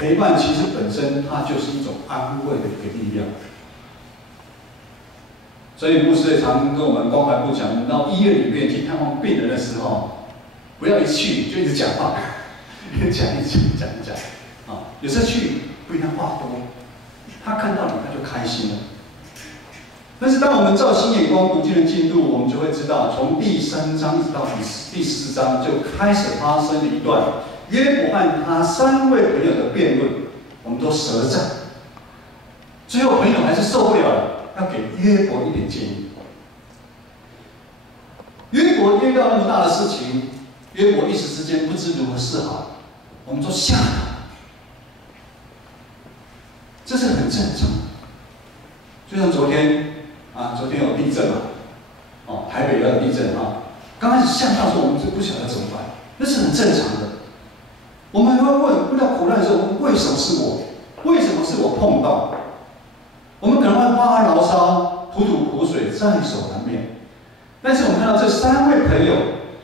陪伴其实本身它就是一种安慰的一个力量。所以牧师也常跟我们关怀部讲，到医院里面去探望病人的时候，不要一去就一直讲话，讲啊，有时候去不一定话多，他看到你他就开心了。但是当我们照新眼光读经的进度，我们就会知道，从第3章一直到第14章，就开始发生了一段约伯和他3位朋友的辩论，我们都舌战。最后朋友还是受不了了，要给约伯一点建议。约伯遇到那么大的事情，约伯一时之间不知如何是好，我们都吓他，这是很正常。就像昨天有地震嘛，台北也有地震啊。刚开始吓到说我们就不晓得怎么办，那是很正常的。我们还会问，遇到苦难的时候，为什么是我？为什么是我碰到？我们可能会发牢骚、吐苦水，在所难免。但是我们看到这3位朋友，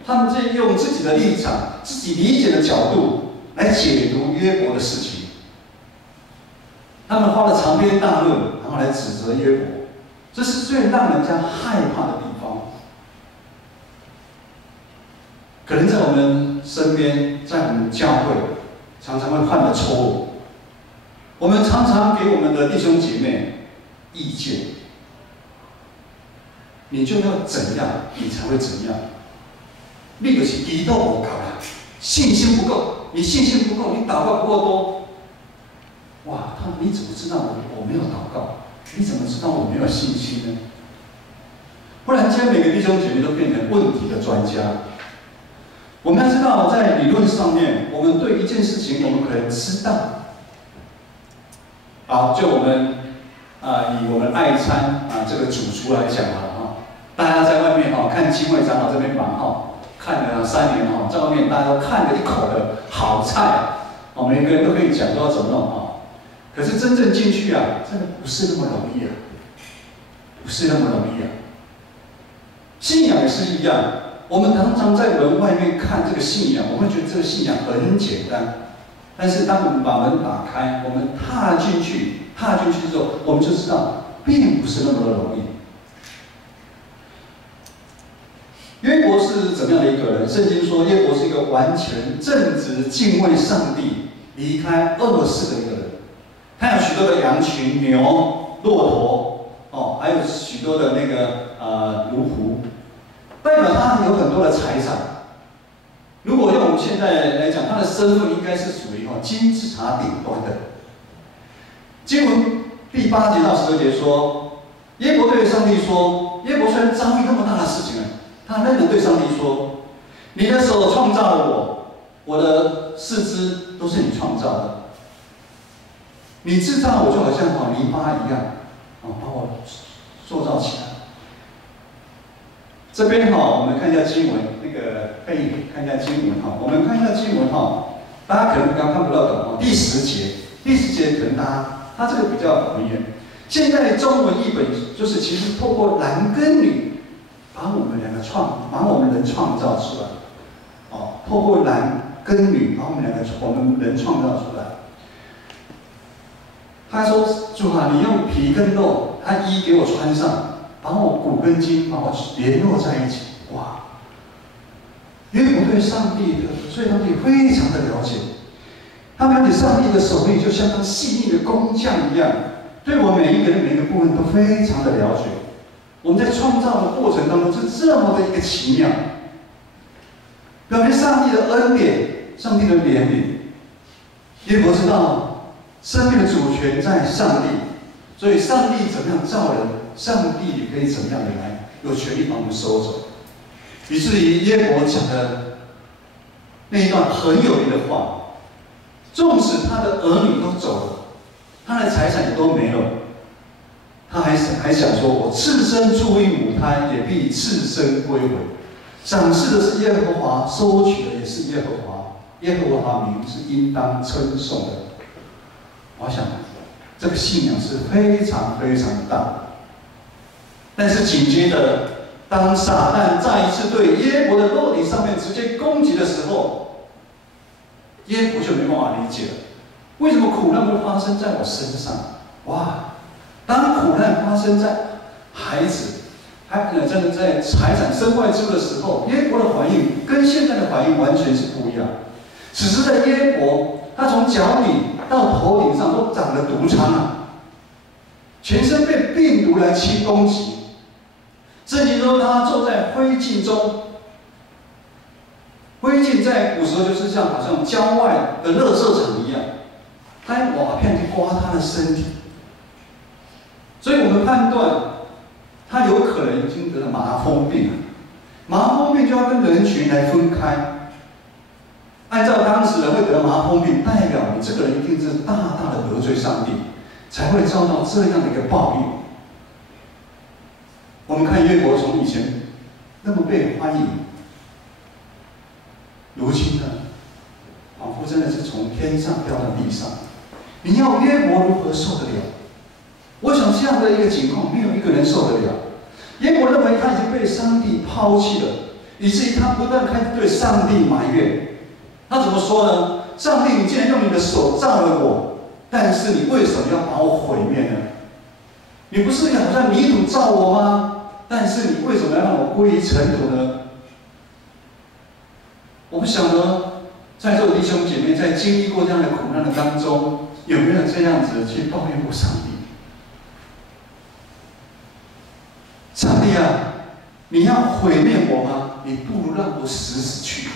他们在用自己的立场、自己理解的角度来解读约伯的事情。他们花了长篇大论，然后来指责约伯。这是最让人家害怕的地方。可能在我们身边，在我们教会，常常会犯的错误。我们常常给我们的弟兄姐妹意见，你就要怎样，你才会怎样。你就是祈祷不够啦，信心不够，你信心不够，你祷告不够多。哇，你怎么知道我没有祷告？你怎么知道我没有信心呢？不然，今天每个弟兄姐妹都变成问题的专家。我们要知道，在理论上面，我们对一件事情，我们可能知道。好，就我们以我们爱餐这个主厨来讲大家在外面看金会长老这边忙看了3年在外面大家都看了一口的好菜每个人都可以讲说要怎么弄可是真正进去真的不是那么容易不是那么容易信仰也是一样，我们常常在门外面看这个信仰，我们会觉得这个信仰很简单。但是当我们把门打开，我们踏进去之后，我们就知道，并不是那么的容易。约伯是怎么样的一个人？圣经说，约伯是一个完全正直、敬畏上帝、离开恶事的一个人。他有许多的羊群、牛、骆驼，还有许多的那个奴仆，代表他有很多的财产。如果用我们现在来讲，他的身份应该是属于金字塔顶端的。经文第8节到12节说，耶伯对上帝说：“耶伯虽然遭遇那么大的事情他仍然对上帝说：‘你的手创造了我，我的四肢都是你创造的。你制造我就好像泥巴一样，把我塑造起来。’”这边我们看一下经文，那个可以看一下经文我们看一下经文大家可能刚看不到懂第10节可能他这个比较文言。现在的中文译本就是其实透过男跟女，把我们人创造出来，透过男跟女，把我们人创造出来。他说：“主你用皮跟肉，衣给我穿上。”把我骨跟筋把我联络在一起，哇！约伯对上帝非常的了解，他了解上帝的手艺就像他细腻的工匠一样，对我每一个人每一个部分都非常的了解。我们在创造的过程当中是这么的一个奇妙，表明上帝的恩典、上帝的怜悯。约伯知道生命的主权在上帝，所以上帝怎么样造人？上帝也可以怎么样的来有权利把我们收走，以至于耶伯讲的那一段很有名的话，纵使他的儿女都走了，他的财产也都没有，他还想说：“我赤身出于母胎，也必赤身归回。赏赐的是耶和华，收取的也是耶和华，耶和华名是应当称颂的。”我想，这个信仰是非常非常的大。但是紧接着，当撒旦再一次对耶伯的肉体上面直接攻击的时候，耶伯就没办法理解了。为什么苦难会发生在我身上？哇！当苦难发生在孩子，真的在财产身外之物的时候，耶伯的反应跟现在的反应完全是不一样。只是在耶伯，他从脚底到头顶上都长了毒疮啊，全身被病毒来攻击。圣经说他坐在灰烬中，灰烬在古时候就是像好像郊外的垃圾场一样，他用瓦片去刮他的身体。所以我们判断，他有可能已经得了麻风病了。麻风病就要跟人群来分开。按照当时人会得麻风病，代表你这个人一定是大大的得罪上帝，才会遭到这样的一个报应。我们看约伯从以前那么被欢迎，如今呢，仿佛真的是从天上掉到地上。你要约伯如何受得了？我想这样的一个情况，没有一个人受得了。耶伯认为他已经被上帝抛弃了，以至于他不断开始对上帝埋怨。他怎么说呢？上帝，你竟然用你的手造了我，但是你为什么要把我毁灭呢？你不是好像泥土造我吗？但是你为什么要让我归于尘土呢？我不晓得在座的弟兄姐妹在经历过这样的苦难的当中，有没有这样子去抱怨过上帝？上帝啊，你要毁灭我吗？你不如让我死去，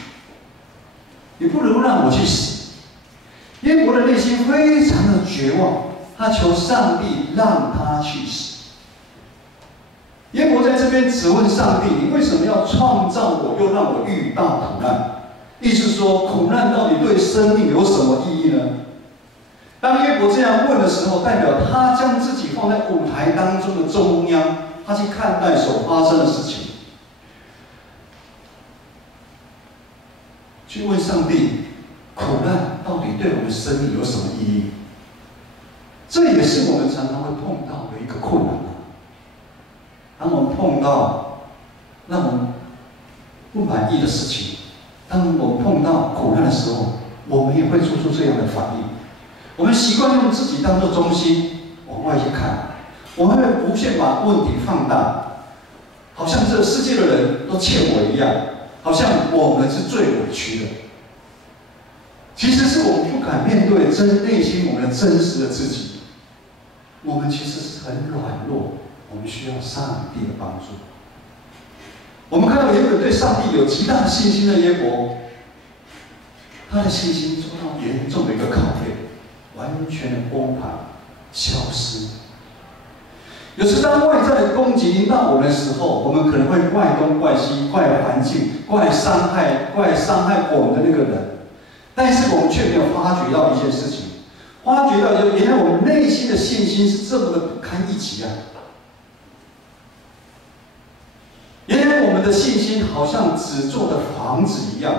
你不如让我去死。耶伯的内心非常的绝望，他求上帝让他去死。耶伯在这边质问上帝：你为什么要创造我，又让我遇到苦难？意思说，苦难到底对生命有什么意义呢？当耶伯这样问的时候，代表他将自己放在舞台当中的中央，他去看待所发生的事情，去问上帝：苦难到底对我们生命有什么意义？这也是我们常常会碰到的一个困难。当我们碰到让我们不满意的事情，当我们碰到苦难的时候，我们也会做出这样的反应。我们习惯用自己当作中心，往外去看，我们会无限把问题放大，好像这个世界的人都欠我一样，好像我们是最委屈的。其实是我们不敢面对内心我们的真实的自己，我们其实是很软弱，我们需要上帝的帮助。我们看到原本对上帝有极大的信心的耶伯，他的信心受到严重的一个考验，完全的崩盘、消失。有时当外在的攻击临到我们的时候，我们可能会怪东怪西、怪环境、怪伤害我们的那个人，但是我们却没有发觉到一件事情，发觉到原来我们内心的信心是这么的不堪一击啊！原来我们的信心好像纸做的房子一样，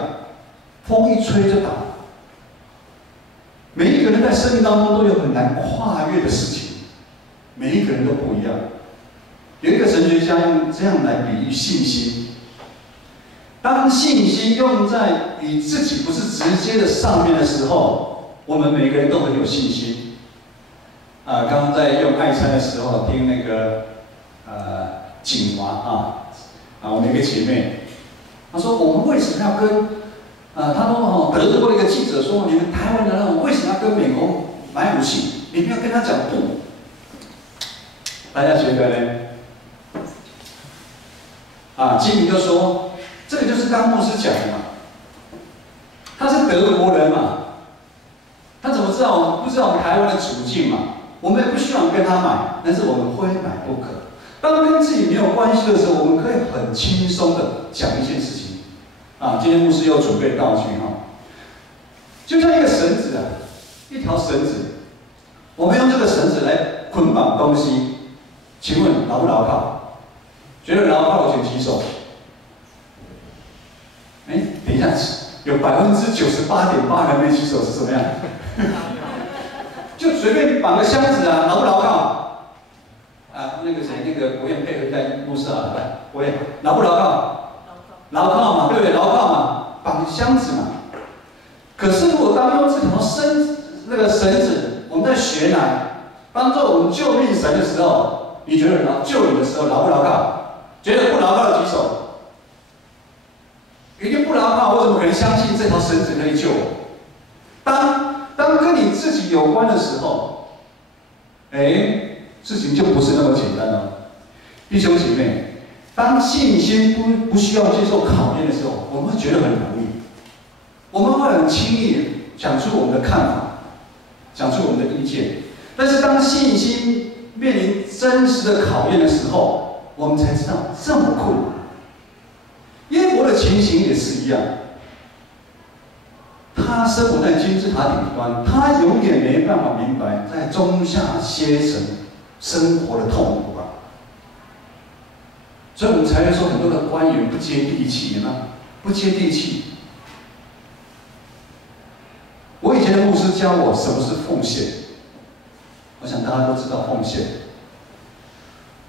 风一吹就倒。每一个人在生命当中都有很难跨越的事情，每一个人都不一样。有一个神学家用这样来比喻信心：当信心用在你自己不是直接的上面的时候，我们每个人都很有信心。刚刚在用爱餐的时候，听那个景华我们一个姐妹，她说我们为什么要跟她说德国的一个记者说，你们台湾的人为什么要跟美国买武器？你们要跟他讲不。大家觉得呢？金明就说，这个就是刚牧师讲的嘛，他是德国人嘛，他怎么知道不知道我们台湾的处境嘛？我们也不希望跟他买，但是我们非买不可。当跟自己没有关系的时候，我们可以很轻松的讲一件事情。今天牧师又准备道具就像一个绳子一条绳子，我们用这个绳子来捆绑东西，请问牢不牢靠？觉得牢靠的请举手。等一下，有98.8%人没举手是什么样？就随便绑个箱子牢不牢靠？那个谁，那个国院配合一下牧师来，国院牢不牢靠？牢靠嘛，对不对？牢靠嘛，绑箱子嘛。可是如果当用这条绳那个绳子，我们在悬崖，当做我们救命绳的时候，你觉得救你的时候牢不牢靠？觉得不牢靠的举手。一定不牢靠，我怎么可能相信这条绳子可以救我？当跟你自己有关的时候，事情就不是那么简单了。弟兄姐妹，当信心不需要接受考验的时候，我们会觉得很容易，我们会很轻易讲出我们的看法，讲出我们的意见。但是当信心面临真实的考验的时候，我们才知道这么困难。耶伯的情形也是一样，他生活在金字塔顶端，他永远没办法明白在中下阶层生活的痛苦啊。所以我们才会说很多的官员不接地气，有没有？不接地气。我以前的牧师教我什么是奉献，我想大家都知道奉献。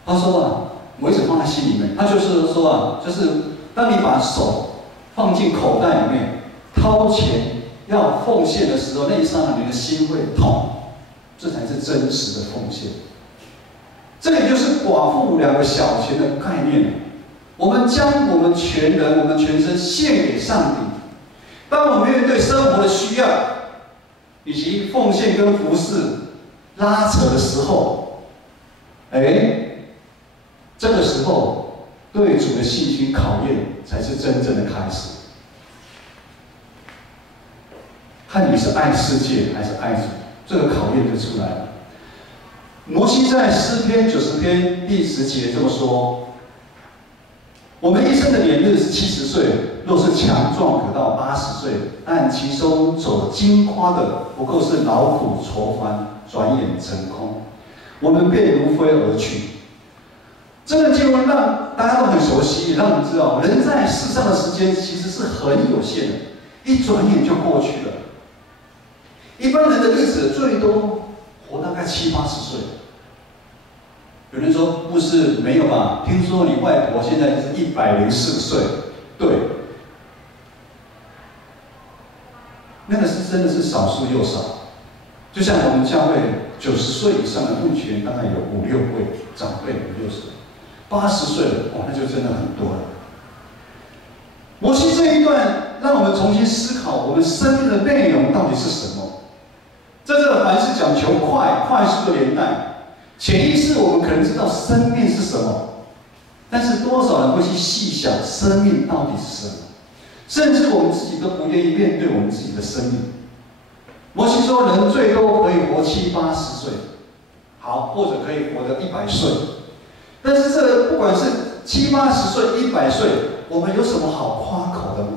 他说啊，我一直放在心里面。他就是说啊，就是当你把手放进口袋里面，掏钱要奉献的时候，那一刹那你的心会痛，这才是真实的奉献。这也就是寡妇2个小钱的概念。我们将我们全人、我们全身献给上帝。当我们面对生活的需要，以及奉献跟服侍拉扯的时候，这个时候对主的信心考验才是真正的开始。看你是爱世界还是爱主，这个考验就出来了。摩西在诗篇90篇第10节这么说：我们一生的年日是70岁，若是强壮可到80岁，但其中走金夸的不过是劳苦愁烦，转眼成空，我们便如飞而去。这个经文让大家都很熟悉，让我们知道人在世上的时间其实是很有限的，一转眼就过去了。一般人的日子最多活大概70、80岁。有人说牧师没有吧？听说你外婆现在是104岁，对，那个是真的是少数又少。就像我们教会90岁以上的，目前大概有5、6位长辈5、60，80岁了，那就真的很多了。摩西这一段让我们重新思考我们生命的内容到底是什么。在这个凡事讲求快速的年代，潜意识我们可能知道生命是什么，但是多少人会去细想生命到底是什么？甚至我们自己都不愿意面对我们自己的生命。摩西说，人最多可以活70、80岁，好，或者可以活得100岁。但是这不管是70、80岁、100岁，我们有什么好夸口的吗？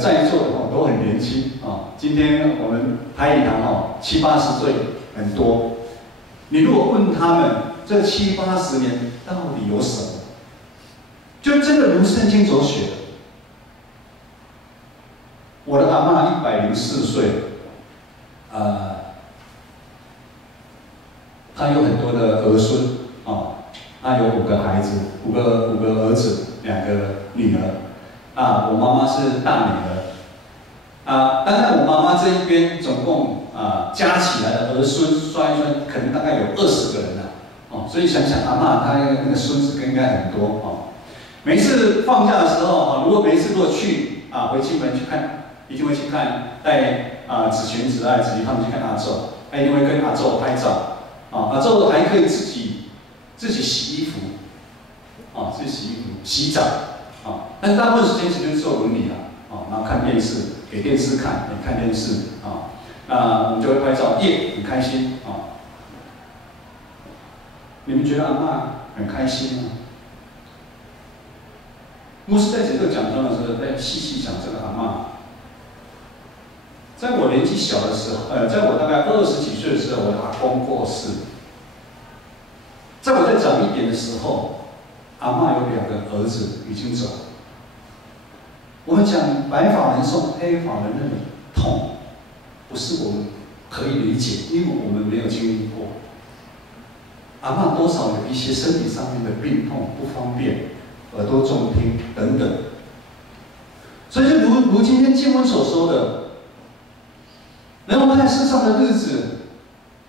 在座的都很年轻啊。今天我们台礼堂70、80岁很多。你如果问他们这70、80年到底有什么，就真的如圣经所写的。我的阿嬷104岁，她有很多的儿孙啊，她有5个孩子，5个儿子，2个女儿。我妈妈是大女儿，但在我妈妈这一边，总共加起来的儿孙算一算，可能大概有20个人了，所以想想阿嬷她那个孙子应该很多，每次放假的时候，如果去回亲门去看，一定会去看带子群子爱子他们去看阿祖，一定会跟阿祖拍照，阿祖还可以自己洗衣服，自己洗衣服、洗澡。但是大部分时间其实就是坐轮椅了，然后看电视，给电视看，也看电视，那我们就会拍照，很开心，你们觉得阿嬷很开心吗？牧师在这个讲章的时候，在细细讲这个阿嬷。在我年纪小的时候，在我大概20几岁的时候，我的阿公过世。在我再长一点的时候，阿嬷有2个儿子已经走了。我们讲白发人送黑发人那种痛，不是我们可以理解，因为我们没有经历过。阿嬷多少有一些身体上面的病痛、不方便、耳朵重听等等。所以就如今天经文所说的，人活在世上的日子，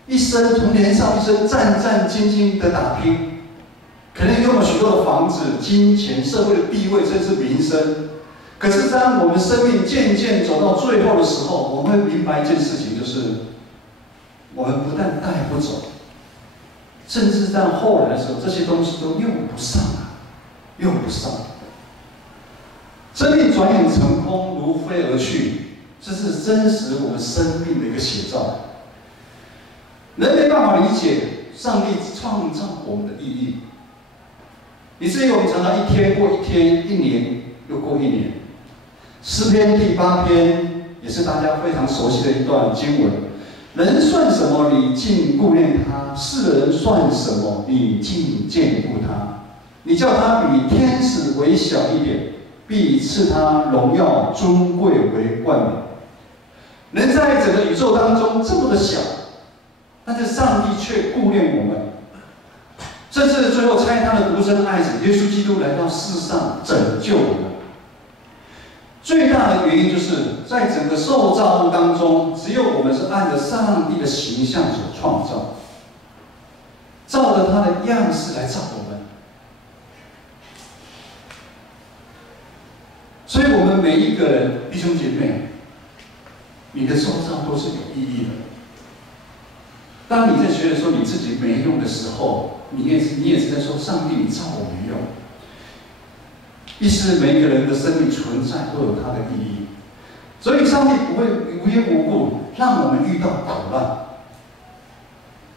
一生从年少一生战战兢兢的打拼，可能拥有许多的房子、金钱、社会的地位，甚至名声。可是当我们生命渐渐走到最后的时候，我们会明白一件事情，就是我们不但带不走，甚至在后来的时候，这些东西都用不上了，用不上。生命转眼成空，如飞而去，这是真实我们生命的一个写照。人没办法理解上帝创造我们的意义，以至于我们常常一天过一天，一年又过一年。诗篇第8篇也是大家非常熟悉的一段经文：人算什么，你竟顾念他；世人算什么，你竟眷顾他？你叫他比天使微小一点，必赐他荣耀尊贵为冠冕。人在整个宇宙当中这么的小，但是上帝却顾念我们，甚至最后差他的独生爱子耶稣基督来到世上拯救我们。最大的原因就是在整个受造物当中，只有我们是按着上帝的形象所创造，照着他的样式来造我们。所以，我们每一个人，弟兄姐妹，你的受造都是有意义的。当你在觉得说你自己没用的时候，你也是在说上帝，你造我没用。意思每一个人的生命存在都有它的意义，所以上帝不会无缘无故让我们遇到苦难。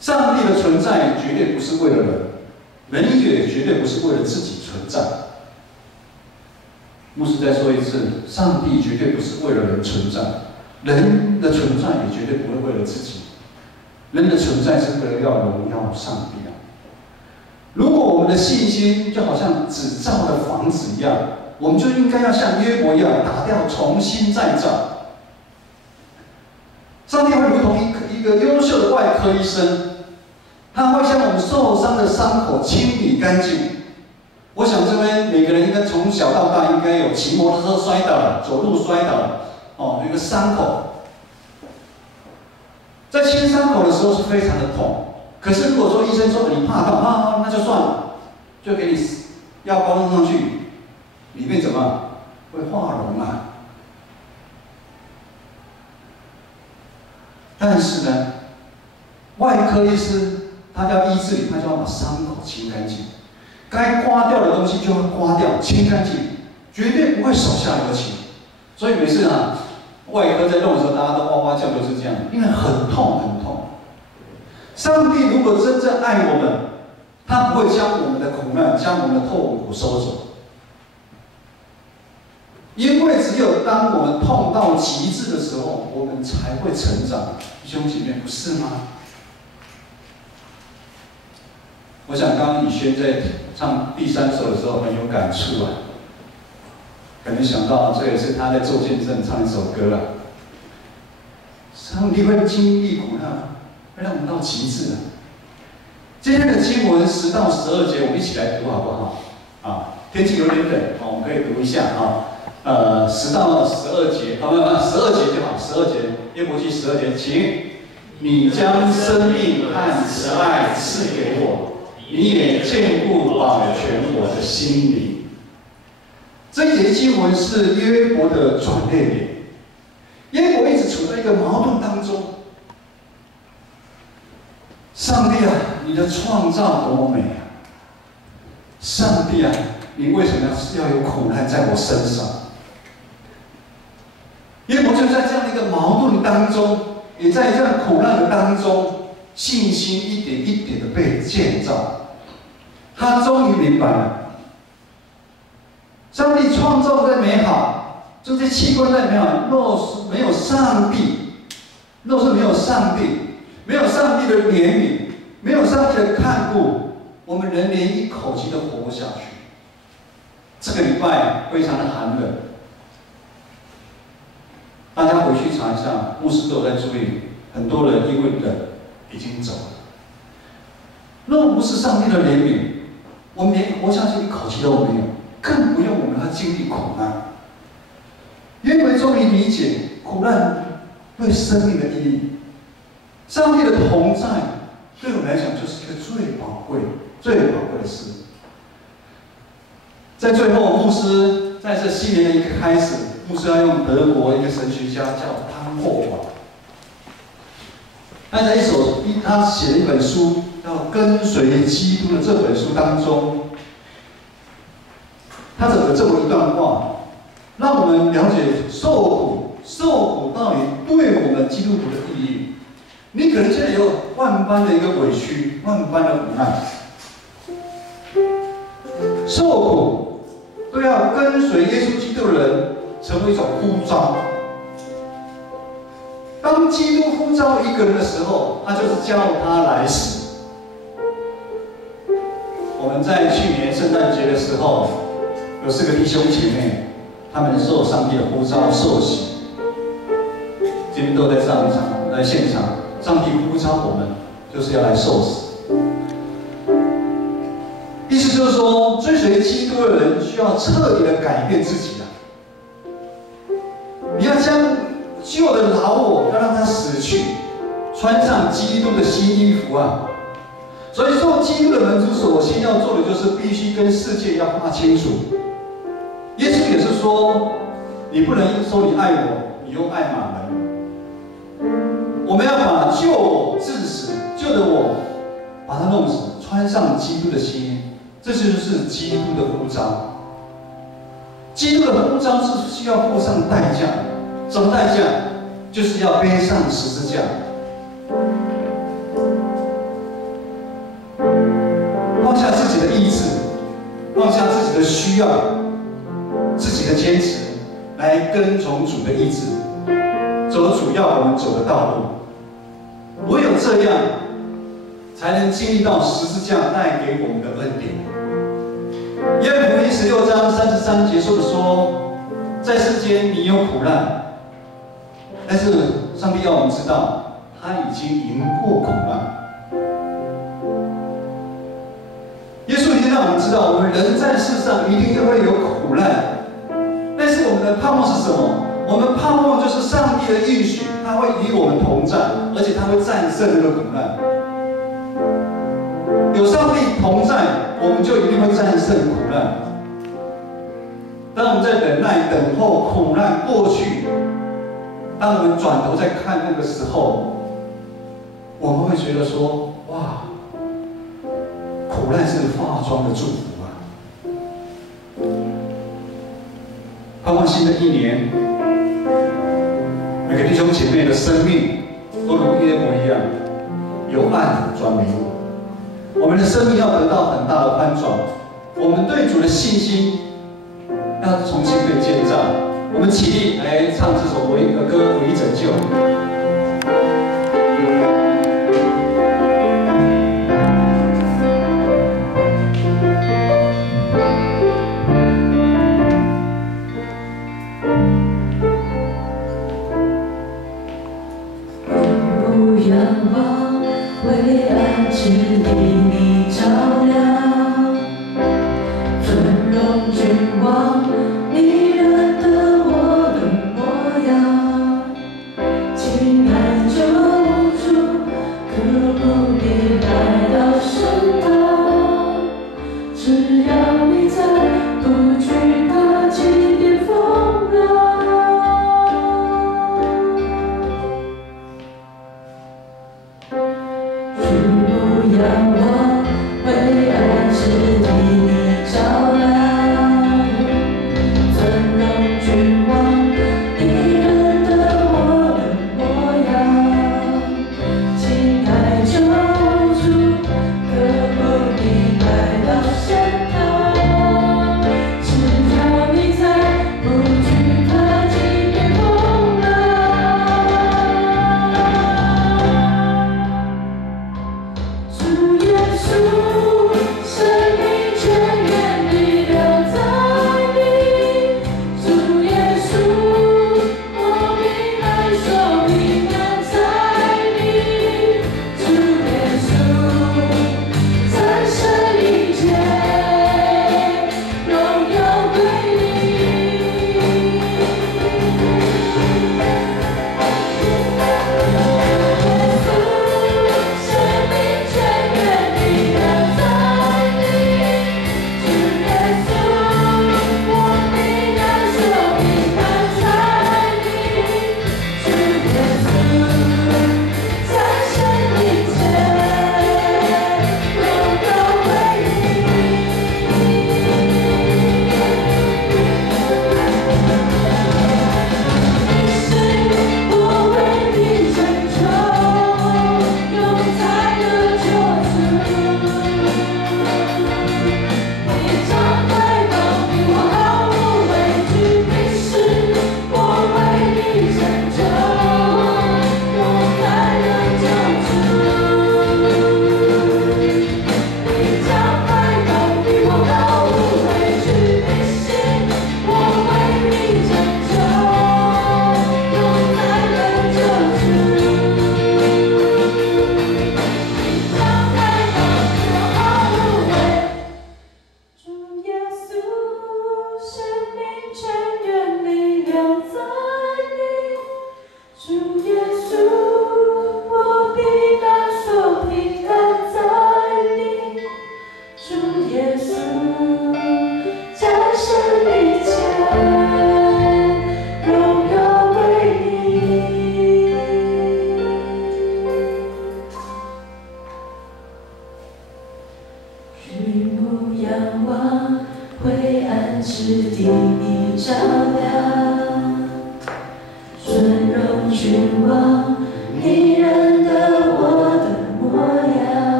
上帝的存在绝对不是为了人，人也绝对不是为了自己存在。牧师再说一次，上帝绝对不是为了人存在，人的存在也绝对不会为了自己。人的存在是为了要荣耀上帝啊！如果我们的信心就好像纸造的房子一样，我们就应该要像约伯一样打掉，重新再造。上帝会如同一个优秀的外科医生，他会将我们受伤的伤口清理干净。我想这边每个人应该从小到大应该有骑摩托车摔倒了、走路摔倒了，一个伤口。在清伤口的时候是非常的痛。可是如果说医生说你怕痛那就算了，就给你药膏弄上去，里面怎么会化脓啊？但是呢，外科医师他要医治你，他就要把伤口清干净，该刮掉的东西就会刮掉，清干净，绝对不会手下留情。所以每次外科在弄的时候，大家都哇哇叫，都是这样，因为很痛很痛。上帝如果真正爱我们，他不会将我们的苦难、将我们的痛苦收走，因为只有当我们痛到极致的时候，我们才会成长。弟兄姐妹，不是吗？我想刚刚以轩在唱第3首的时候很有感触啊，可能想到这也是他在做见证唱一首歌啊。上帝会经历苦难，会让我们到极致的。今天的经文10到12节，我们一起来读好不好？天气有点冷，我们可以读一下10到12节，12节就好，12节，约伯记12节，请你将生命和慈爱赐给我，你也眷顾保全我的心灵。这一节经文是约伯的转捩点。约伯一直处在一个矛盾当中。上帝啊，你的创造多美啊！上帝啊，你为什么要有苦难在我身上？约伯就在这样的一个矛盾当中，也在这样苦难的当中，信心一点一点的被建造。他终于明白了，上帝创造再美好，这些器官再美好，若是没有上帝，没有上帝的怜悯，没有上帝的看顾，我们人连一口气都活不下去。这个礼拜非常的寒冷，大家回去查一下，牧师都有在注意，很多人因为冷已经走了。若不是上帝的怜悯，我们连活下去一口气都没有，更不用我们要经历苦难。约伯终于理解苦难对生命的意义。上帝的同在，对我们来讲就是一个最宝贵、最宝贵的事。在最后，牧师在这新年的一个开始，牧师要用德国一个神学家叫汤霍瓦，他在他写了一本书叫《跟随基督》的这本书当中，他整个这么一段话，让我们了解受苦到底对我们基督徒的意义。你可能现在有万般的一个委屈，万般的无奈，受苦都要跟随耶稣基督的人成为一种呼召。当基督呼召一个人的时候，他就是叫他来死。我们在去年圣诞节的时候，有4个弟兄姐妹，他们受上帝的呼召受洗，今天都在现场。上帝呼召我们，就是要来受死。意思就是说，追随基督的人需要彻底的改变自己啊！你要将旧的老我，要让它死去，穿上基督的新衣服啊！所以做基督的门徒，首先要做的就是必须跟世界要划清楚。耶稣也是说，你不能说你爱我，你又爱马门。我们要把旧我治死，旧的我把它弄死，穿上基督的新衣，这就是基督的呼召。基督的呼召是需要付上代价，什么代价？就是要背上十字架，放下自己的意志，放下自己的需要，自己的坚持，来跟从主的意志，走主要我们走的道路。唯有这样，才能经历到十字架带给我们的恩典。约翰福音16章33节说：“在世间你有苦难，但是上帝要我们知道，他已经赢过苦难。”耶稣已经让我们知道，我们人在世上一定会有苦难，但是我们的盼望是什么？我们盼望就是上帝的应许，他会与我们同在，而且他会战胜那个苦难。有上帝同在，我们就一定会战胜苦难。当我们在忍耐、等候苦难过去，当我们转头再看那个时候，我们会觉得说：哇，苦难是化妆的祝福啊！盼望新的一年，每个弟兄姐妹的生命都如约伯一样，由暗转明。我们的生命要得到很大的翻转，我们对主的信心要重新被建造。我们起立来唱这首歌《唯一拯救》。主耶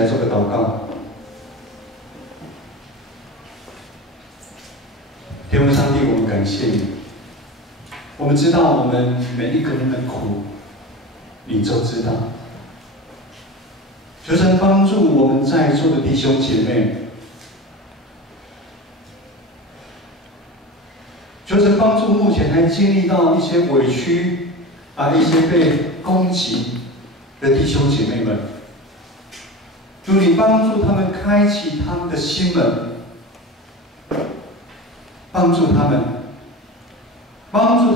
来做个祷告。天父上帝，我们感谢你。我们知道我们每一个人的苦，你都知道。求神帮助我们在座的弟兄姐妹，求神帮助目前还经历到一些委屈一些被攻击的弟兄姐妹们，求你帮助他们开启他们的心门，帮助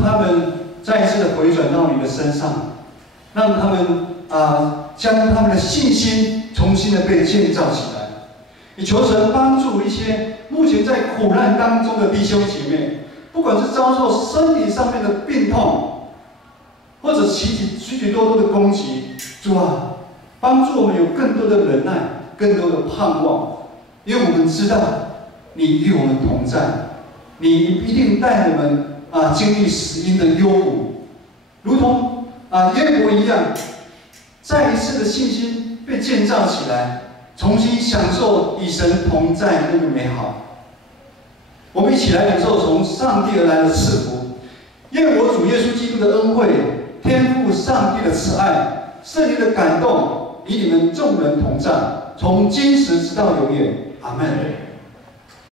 他们再一次的回转到你的身上，让他们将他们的信心重新的被建造起来。你求神帮助一些目前在苦难当中的弟兄姐妹，不管是遭受身体上面的病痛，或者许许多多的攻击，主啊，帮助我们有更多的忍耐，更多的盼望，因为我们知道你与我们同在，你一定带我们经历死荫的幽谷，如同约伯一样，再一次的信心被建造起来，重新享受与神同在那个美好。我们一起来领受从上帝而来的赐福，愿我主耶稣基督的恩惠、天父上帝的慈爱、圣灵的感动，与你们众人同在，从今时直到永远。阿们。